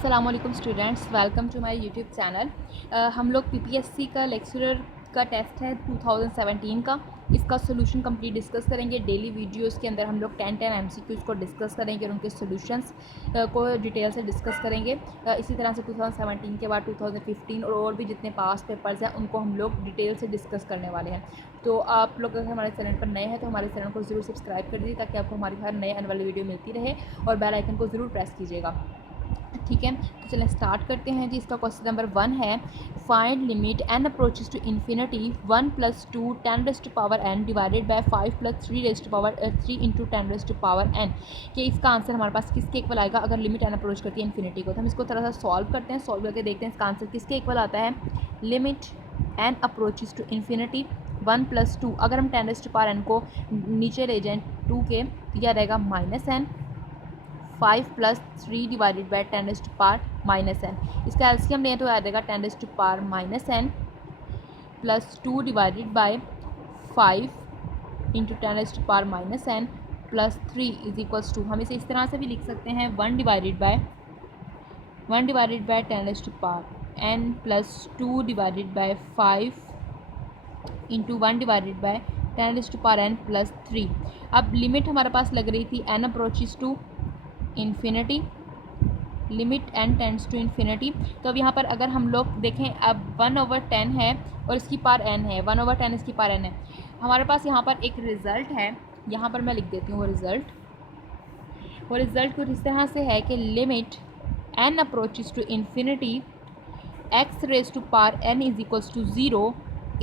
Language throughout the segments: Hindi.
अस्सलाम वालेकुम students, welcome to my YouTube channel. हम लोग पीपीएससी का लेक्चरर का टेस्ट है 2017 का, इसका सोल्यूशन कंप्लीट डिस्कस करेंगे। डेली वीडियोस के अंदर हम लोग 10 एमसीक्यूज़ को डिस्कस करेंगे और उनके सॉल्यूशंस को डिटेल से डिस्कस करेंगे। इसी तरह से 2017 के बाद 2015 और भी जितने पास पेपर्स हैं उनको हम लोग डिटेल से डिस्कस करने वाले हैं। तो आप लोग अगर हमारे चैनल पर नए हैं तो हमारे चैनल को ज़रूर सब्सक्राइब कर दीजिए ताकि आपको हमारी हर नए आने वाली वीडियो मिलती रहे, और बेल आइकन को ज़रूर प्रेस कीजिएगा। ठीक है, तो चलें स्टार्ट करते हैं जी। इसका क्वेश्चन नंबर 1 है, find limit n approaches to infinity 1 + 2 10⁻n divided by 5 + 3 into 10⁻n, कि इसका आंसर हमारे पास किसके इक्वल आएगा अगर लिमिट n अप्रोच करती है इन्फिनिटी को। तो हम इसको थोड़ा सा सॉल्व करते हैं, सॉल्व करके देखते हैं इसका आंसर किसके इक्वल आता है। Limit n approaches to infinity 1 + 2, अगर हम 10⁻n को नीचे ले जाएँ 2 के, तो यह रहेगा -n, 5 + 3 डिवाइडेड बाय 10⁻n। इसका एलसीएम लें तो आ जाएगा 10⁻n plus 2 divided by 5 into 10⁻n plus 3 is 2। हम इसे इस तरह से भी लिख सकते हैं 1 divided by 10⁻n plus 2 divided by 5 into 1 divided by 10⁻n plus 3। अब लिमिट हमारे पास लग रही थी n approaches to infinity, limit n tends to infinity. तो अब यहाँ पर अगर हम लोग देखें, अब 1/10 है और इसकी पावर n है, 1/10 इसकी पावर n है। हमारे पास यहाँ पर एक रिज़ल्ट है, यहाँ पर मैं लिख देती हूँ वो रिज़ल्ट कुछ इस तरह से है कि limit n approaches to infinity x⁻n is 0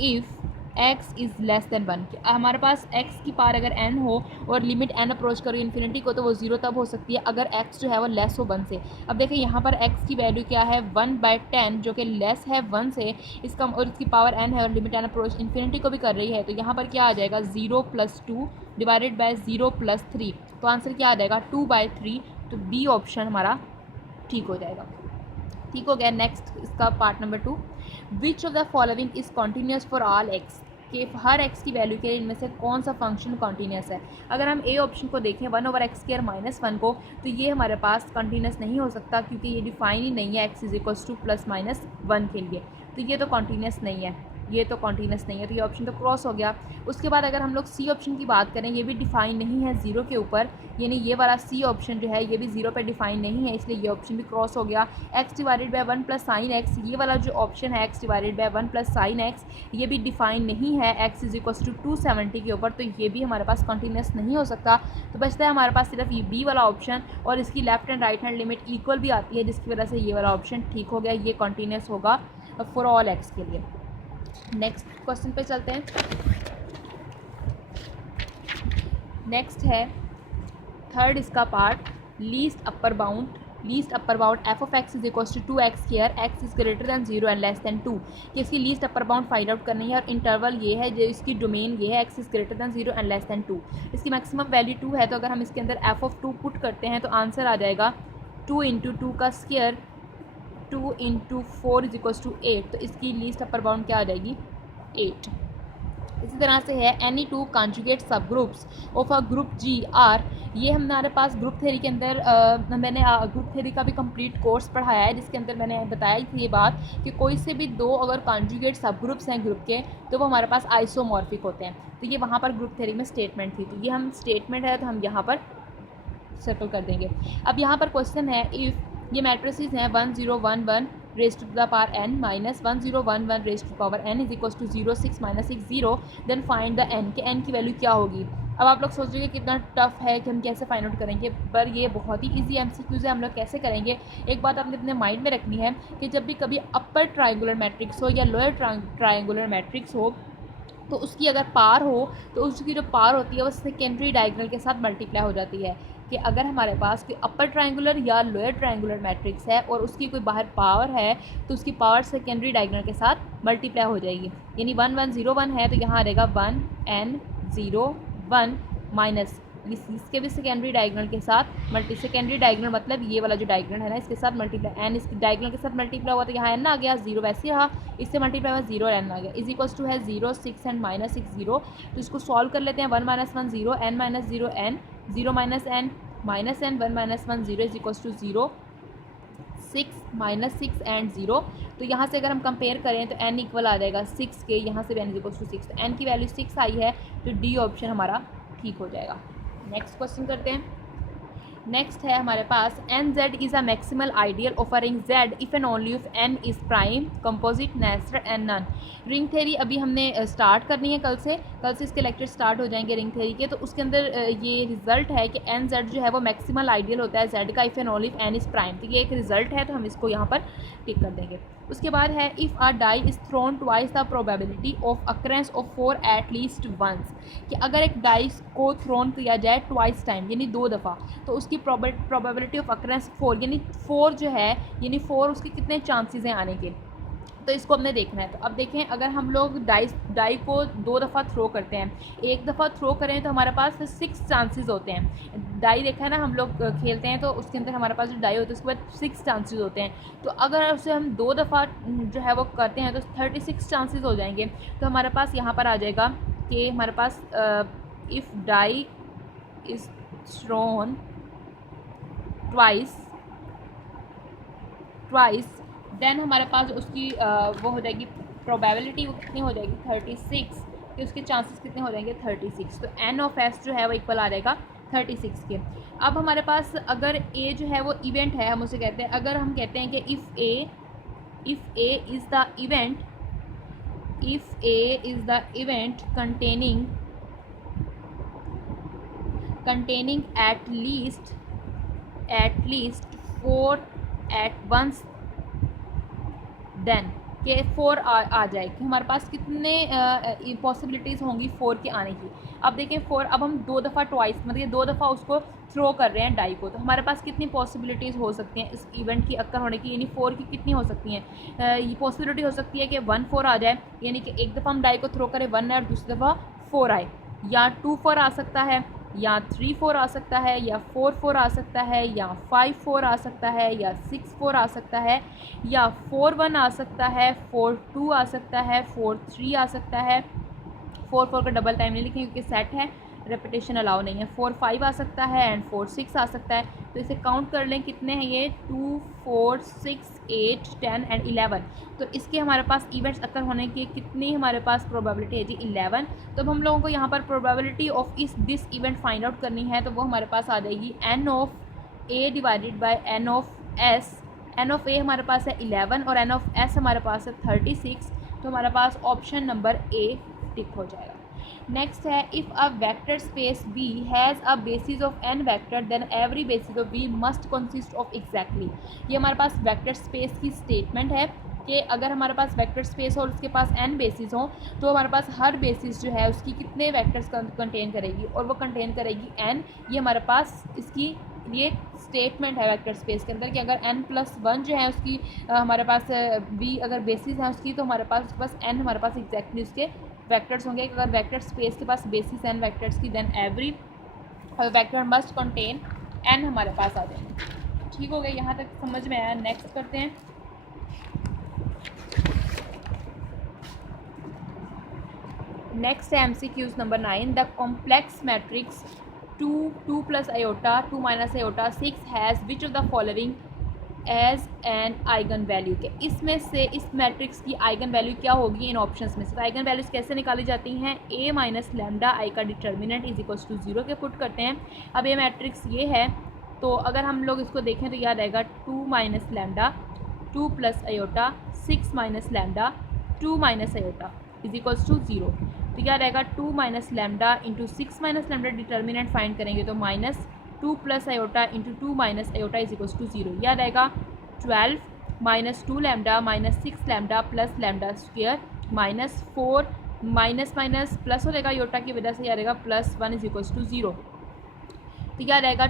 if x is less than 1। हमारे पास x की पावर अगर n हो और लिमिट n अप्रोच करो इन्फिनिटी को, तो वो 0 तब हो सकती है अगर x जो है वो लेस हो 1 से। अब देखिए यहाँ पर x की वैल्यू क्या है, 1/10, जो कि लेस है 1 से, इसका और इसकी पावर n है और लिमिट n अप्रोच इन्फिनिटी को भी कर रही है। तो यहाँ पर क्या आ जाएगा, 0 + 2 डिवाइडेड बाय 0 + 3, तो आंसर क्या आ जाएगा 2/3। तो बी ऑप्शन हमारा ठीक हो जाएगा। ठीक हो गया। नेक्स्ट इसका part number 2, which of the following is continuous for all x, कि हर x की वैल्यू के लिए इनमें से कौन सा फंक्शन कॉन्टीन्यूस है। अगर हम ए ऑप्शन को देखें 1/x² - 1 को, तो ये हमारे पास कॉन्टीन्यूस नहीं हो सकता क्योंकि ये डिफाइन ही नहीं है x = +-1 के लिए, तो ये तो कॉन्टीन्यूस नहीं है, ये तो कॉन्टीन्यूस नहीं है, तो ये ऑप्शन तो क्रॉस हो गया। उसके बाद अगर हम लोग सी ऑप्शन की बात करें, ये भी डिफाइन नहीं है 0 के ऊपर, यानी ये वाला सी ऑप्शन जो है ये भी 0 पे डिफाइन नहीं है, इसलिए ये ऑप्शन भी क्रॉस हो गया। x/1 + sin x, ये वाला जो ऑप्शन है x/1 + sin x, ये भी डिफाइन नहीं है x = 270 के ऊपर, तो ये भी हमारे पास कॉन्टीन्यूस नहीं हो सकता। तो बचता है हमारे पास सिर्फ ये बी वाला ऑप्शन, और इसकी left and right hand limit equal भी आती है, जिसकी वजह से ये वाला ऑप्शन ठीक हो गया, ये कॉन्टीन्यूस होगा फॉर ऑल x के लिए। नेक्स्ट क्वेश्चन पे चलते हैं। नेक्स्ट है थर्ड इसका part, least upper bound f(x) = 2x², x is greater than 0 and less than 2, कि इसकी least upper bound find out करनी है, और इंटरवल ये है, जो इसकी डोमेन ये है, x is greater than 0 and less than 2। इसकी मैक्सिमम वैल्यू 2 है, तो अगर हम इसके अंदर f(2) पुट करते हैं तो आंसर आ जाएगा 2 × 2 का स्क्वायर 2 × 4 = 8, तो इसकी लीस्ट अपर बाउंड क्या आ जाएगी 8। इसी तरह से है any 2 conjugate subgroups of a group G are, ये हमारे पास ग्रुप थ्योरी के अंदर मैंने ग्रुप थ्योरी का भी कंप्लीट कोर्स पढ़ाया है, जिसके अंदर मैंने बताई थी ये बात कि कोई से भी 2 अगर कॉन्जुगेट सब ग्रुप्स हैं ग्रुप के, तो वो हमारे पास आइसोमॉर्फिक होते हैं। तो ये वहाँ पर ग्रुप थ्योरी में स्टेटमेंट थी, तो ये हम स्टेटमेंट है तो हम यहाँ पर सर्कल कर देंगे। अब यहाँ पर क्वेश्चन है, इफ़ ये मैट्रिसेस हैं 1 0 1 1 raised to the power n minus 1 0 1 1 raised to the power n is equals to 0 6 - 6 0, then find the n, के n की वैल्यू क्या होगी। अब आप लोग सोच रहे हैं कितना टफ है कि हम कैसे फाइंड आउट करेंगे, पर ये बहुत ही इजी एमसीक्यूज है। हम लोग कैसे करेंगे, एक बात आपने अपने माइंड में रखनी है कि जब भी कभी अपर ट्रायंगुलर मैट्रिक्स हो या लोअर ट्रायंगुलर मैट्रिक्स हो, तो उसकी अगर पार हो तो उसकी जो पार होती है वो सेकेंडरी डायगोनल के साथ मल्टीप्लाई हो जाती है। कि अगर हमारे पास कोई अपर ट्रायंगुलर या लोअर ट्रायंगुलर मैट्रिक्स है और उसकी कोई बाहर पावर है, तो उसकी पावर सेकेंडरी डायगोनल के साथ मल्टीप्लाई हो जाएगी। यानी 1 1 0 1 है, तो यहाँ आ जाएगा 1 n 0 1 माइनस इसके भी सेकेंडरी डायगोनल के साथ सेकेंडरी डायगोनल मतलब ये वाला जो डायगोनल है ना, इसके साथ मल्टीप्लाई, एन इसकी डायगोनल के साथ मल्टीप्लाई हुआ तो यहाँ एन आ गया, 0 वैसे रहा, इससे मल्टीप्लाई हुआ 0 और एन आ गया, इज इक्वल्स टू है 0 6 एंड -6 0। तो इसको सॉल्व कर लेते हैं, 1 - 1 0 n - 0 n 0 - n -n 1 - 1 0 is equals to 0 6 -6 and 0। तो यहाँ से अगर हम कंपेयर करें तो n इक्वल आ जाएगा 6 के, यहाँ से भी n इक्वल टू 6, तो n की वैल्यू 6 आई है, तो डी ऑप्शन हमारा ठीक हो जाएगा। नेक्स्ट क्वेश्चन करते हैं। नेक्स्ट है हमारे पास n Z is a maximal ideal of a ring Z if and only if n is prime composite nested and none. Ring theory अभी हमने स्टार्ट करनी है, कल से इसके लेक्चर स्टार्ट हो जाएंगे रिंग थ्योरी के। तो उसके अंदर ये रिजल्ट है कि एन जेड जो है वो मैक्सिमल आइडियल होता है जेड का if and only if n is prime. तो ये एक रिजल्ट है, तो हम इसको यहाँ पर टिक कर देंगे। उसके बाद है if a die is thrown twice the probability of occurrence of 4 at least once, कि अगर एक डाई को थ्रोन किया जाए ट्वाइस टाइम यानी 2 दफ़ा, तो उसकी प्रोबेबिलिटी ऑफ अक्रेंस 4 यानी 4 जो है, यानी 4 उसके कितने चांसेस हैं आने के, तो इसको हमने देखना है। तो अब देखें, अगर हम लोग डाई को 2 दफ़ा थ्रो करते हैं, एक दफ़ा थ्रो करें तो हमारे पास 6 चांसेस होते हैं। डाई देखा है ना, हम लोग खेलते हैं तो उसके अंदर हमारे पास जो डाई होती है उसके बाद 6 चांसेस होते हैं। तो अगर उसे हम 2 दफ़ा जो है वो करते हैं तो 36 चांसेस हो जाएंगे। तो हमारे पास यहाँ पर आ जाएगा कि हमारे पास if die is thrown twice then हमारे पास उसकी वो हो जाएगी प्रोबेबिलिटी, वो कितनी हो जाएगी 36, कि उसके चांसेस कितने हो जाएंगे 36। तो एन ऑफ एस जो है वो इक्वल आ जाएगा 36 के। अब हमारे पास अगर ए जो है वो इवेंट है, हम उसे कहते हैं, अगर हम कहते हैं कि if A is the event containing at least 4 at once, then के 4 आ जाए, कि हमारे पास कितने पॉसिबिलिटीज़ होंगी 4 के आने की। अब देखें 4, अब हम 2 दफ़ा ट्वाइस मतलब 2 दफ़ा उसको थ्रो कर रहे हैं डाई को, तो हमारे पास कितनी पॉसिबिलिटीज़ हो सकती हैं इस इवेंट की अक्कर होने की, यानी 4 की कितनी हो सकती हैं। ये पॉसिबिलिटी हो सकती है कि 1 4 आ जाए, यानी कि एक दफ़ा हम डाई को थ्रो करें 1 आए और दूसरी दफ़ा 4 आए, या 2 4 आ सकता है, या 3 4 आ सकता है, या 4 4 आ सकता है, या 5 4 आ सकता है, या 6 4 आ सकता है, या 4 1 आ सकता है, 4 2 आ सकता है, 4 3 आ सकता है। 4 4 का डबल टाइम नहीं लिखेंगे क्योंकि सेट है, रेपिटेशन अलाउ नहीं है। 4 5 आ सकता है एंड 4 6 आ सकता है। तो इसे काउंट कर लें कितने हैं ये 2 4 6 8 10 एंड 11। तो इसके हमारे पास इवेंट्स अक्कर होने की कितनी हमारे पास प्रोबेबिलिटी है जी 11। तो अब हम लोगों को यहाँ पर probability of this event find out करनी है, तो वो हमारे पास आ जाएगी n of A divided by n of S. N of A हमारे पास है 11 और एन ऑफ एस हमारे पास है 36। तो हमारे पास ऑप्शन नंबर ए टिक हो जाएगा। नेक्स्ट है if a vector space B has a basis of n vector then every basis of B must consist of exactly. ये हमारे पास वेक्टर स्पेस की स्टेटमेंट है कि अगर हमारे पास वेक्टर स्पेस हो और उसके पास एन बेसिस हो, तो हमारे पास हर बेसिस जो है उसकी कितने वेक्टर्स कंटेन करेगी, और वो कंटेन करेगी एन। ये हमारे पास इसकी ये स्टेटमेंट है वेक्टर स्पेस के अंदर कि अगर n+1 जो है उसकी हमारे पास बी अगर बेसिस है उसकी, तो हमारे पास उसके पास n हमारे पास एग्जैक्टली उसके वेक्टर्स होंगे। अगर वेक्टर स्पेस के पास बेसिस n वेक्टर्स की, then every vector must contain n हमारे पास आ जाएंगे। ठीक हो गया, यहाँ तक समझ में आया। नेक्स्ट करते हैं। नेक्स्ट है MCQs number 9। The complex matrix 2 2 + iota 2 - iota 6 has which of the following as an eigenvalue, के इसमें से इस मैट्रिक्स की आइगन वैल्यू क्या होगी इन ऑप्शंस में से। तो आइगन वैल्यूज़ कैसे निकाली जाती हैं, a - लैम्डा i का डिटर्मिनेंट इज इक्वल्स टू 0 के पुट करते हैं। अब ये मैट्रिक्स ये है, तो अगर हम लोग इसको देखें तो याद आएगा 2 - lambda 2 + iota 6 - lambda 2 - iota is equals to 0। तो क्या रहेगा 2 - lambda into 6 - lambda determinant find करेंगे तो -2 + iota into 2 - iota is equals to 0। यह रहेगा 12 - 2 lambda -6 lambda plus lambda square -4 minus plus हो जाएगा योटा की वजह से, यह रहेगा +1 इज इक्वल्स टू 0। तो क्या रहेगा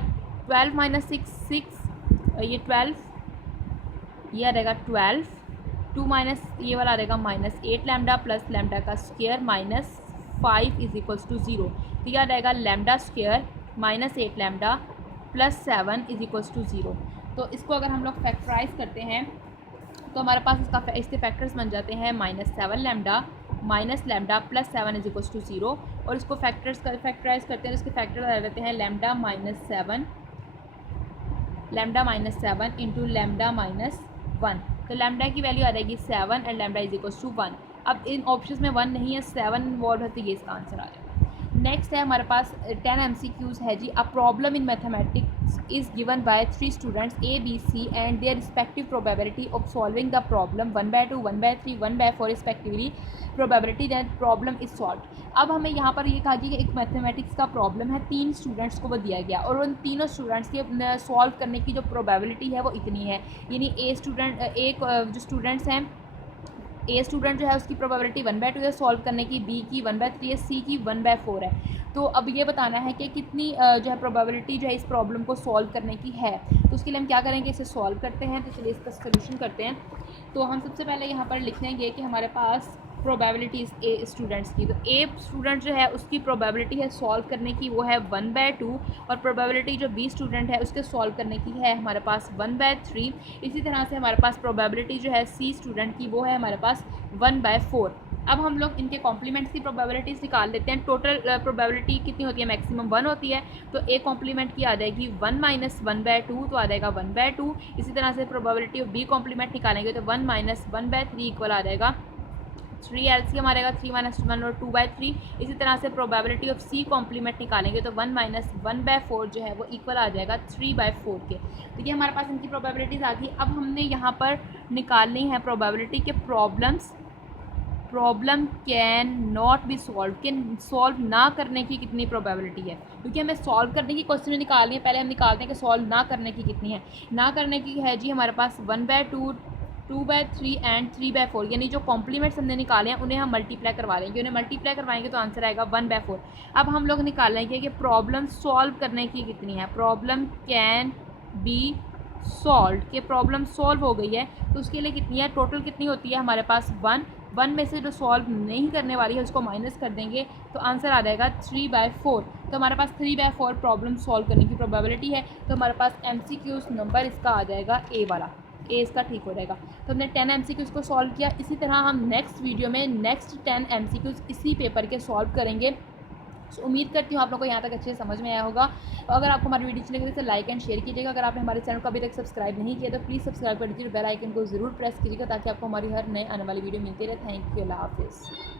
12 - 6 6, ये 12, यह रहेगा 12, 2 माइनस ये वाला रहेगा -8 लैम्डा प्लस लैम्डा का स्क्वेयर -5 इज इक्वल्स टू 0। तो यह रहेगा lambda square -8 lambda plus 7 is equals to 0। तो इसको अगर हम लोग फैक्टराइज करते हैं तो हमारे पास इसके फैक्टर्स बन जाते हैं -7 lambda minus lambda plus 7 is equals to 0। और इसको फैक्टराइज करते हैं तो इसके फैक्टर आ जाते हैं lambda -7 lambda minus 7 into lambda minus 1। तो लैम्डा की वैल्यू आ जाएगी 7 and lambda is equal to 1। अब इन ऑप्शन में 1 नहीं है, 7 इन्वॉल्व है, तो ये इसका आंसर आ जाएगा। नेक्स्ट है हमारे पास 10 MCQs है जी। A problem in mathematics is given by 3 students A, B, C and their respective probability of solving the problem 1/2, 1/3, 1/4 respectively probability that problem is solve. अब हमें यहाँ पर ये कहा गया कि एक मैथमेटिक्स का प्रॉब्लम है, 3 स्टूडेंट्स को वो दिया गया और उन तीनों स्टूडेंट्स के सॉल्व करने की जो प्रोबेबिलिटी है वो इतनी है। यानी जो स्टूडेंट्स हैं, ए स्टूडेंट जो है उसकी प्रोबेबिलिटी 1/2 है सॉल्व करने की, बी की 1/3 है, सी की 1/4 है। तो अब ये बताना है कि कितनी जो है प्रोबेबिलिटी जो है इस प्रॉब्लम को सॉल्व करने की है। तो उसके लिए हम क्या करेंगे, इसे सॉल्व करते हैं। तो चलिए इसका सोल्यूशन करते हैं। तो हम सबसे पहले यहाँ पर लिख लेंगे कि हमारे पास प्रोबेबिलिटीज़ ए स्टूडेंट्स की। तो ए स्टूडेंट जो है उसकी प्रोबेबिलिटी है सॉल्व करने की, वो है 1/2 और प्रोबेबिलिटी जो बी स्टूडेंट है उसके सॉल्व करने की है हमारे पास 1/3। इसी तरह से हमारे पास प्रोबेबिलिटी जो है सी स्टूडेंट की वो है हमारे पास 1/4। अब हम लोग इनके कॉम्प्लीमेंट्स की प्रोबेबिलिटीज़ निकाल लेते हैं। टोटल प्रोबेबिलिटी कितनी होती है, मैक्सिमम 1 होती है। तो ए कॉम्प्लीमेंट की आ जाएगी 1 - 1/2, तो आ जाएगा 1/2। इसी तरह से प्रोबेबिलिटी ऑफ बी कॉम्प्लीमेंट निकालेंगे तो 1 - 1/3 इक्वल आ जाएगा 3। एलसीएम आ जाएगा 3 - 1 और 2/3। इसी तरह से प्रोबेबिलिटी ऑफ सी कॉम्प्लीमेंट निकालेंगे तो 1 - 1/4 जो है वो इक्वल आ जाएगा 3/4 के। तो ये हमारे पास इनकी प्रोबेबिलिटीज़ आ गई। अब हमने यहाँ पर निकालनी है प्रोबेबिलिटी के problem can not be solve, के सॉल्व ना करने की कितनी प्रोबेबिलिटी है। क्योंकि हमें सॉल्व करने की क्वेश्चन में निकालनी है, पहले हम निकालते हैं कि सॉल्व ना करने की कितनी है। ना करने की है जी हमारे पास 1/2, 2/3 एंड 3/4। यानी जो कॉम्प्लीमेंट्स हमने निकाले हैं उन्हें हम मल्टीप्लाई करवा लेंगे। उन्हें मल्टीप्लाई करवाएंगे तो आंसर आएगा 1/4। अब हम लोग निकालेंगे कि प्रॉब्लम सॉल्व करने की कितनी है। प्रॉब्लम कैन बी सॉल्व, के प्रॉब्लम सॉल्व हो गई है तो उसके लिए कितनी है, टोटल कितनी होती है हमारे पास 1 में से जो सॉल्व नहीं करने वाली है उसको माइनस कर देंगे तो आंसर आ जाएगा 3/4। तो हमारे पास 3/4 प्रॉब्लम सॉल्व करने की प्रोबेबिलिटी है। तो हमारे पास MCQs नंबर इसका आ जाएगा ए वाला, ए इसका ठीक हो जाएगा। तो हमने 10 MCQs को सॉल्व किया। इसी तरह हम नेक्स्ट वीडियो में नेक्स्ट 10 MCQs इसी पेपर के सॉल्व करेंगे। तो उम्मीद करती हूँ आप लोगों को यहाँ तक अच्छे से समझ में आया होगा। और अगर आपको हमारी वीडियो अच्छी लगी तो लाइक एंड शेयर कीजिएगा। अगर आपने हमारे चैनल को अभी तक सब्सक्राइब नहीं किया तो प्लीज़ सब्सक्राइब कर दीजिए, बेल आइकन को ज़रूर प्रेस कीजिएगा ताकि आपको हमारी हर नए आने वाली वीडियो मिलती रहे। थैंक यू, अल्लाह हाफिज़।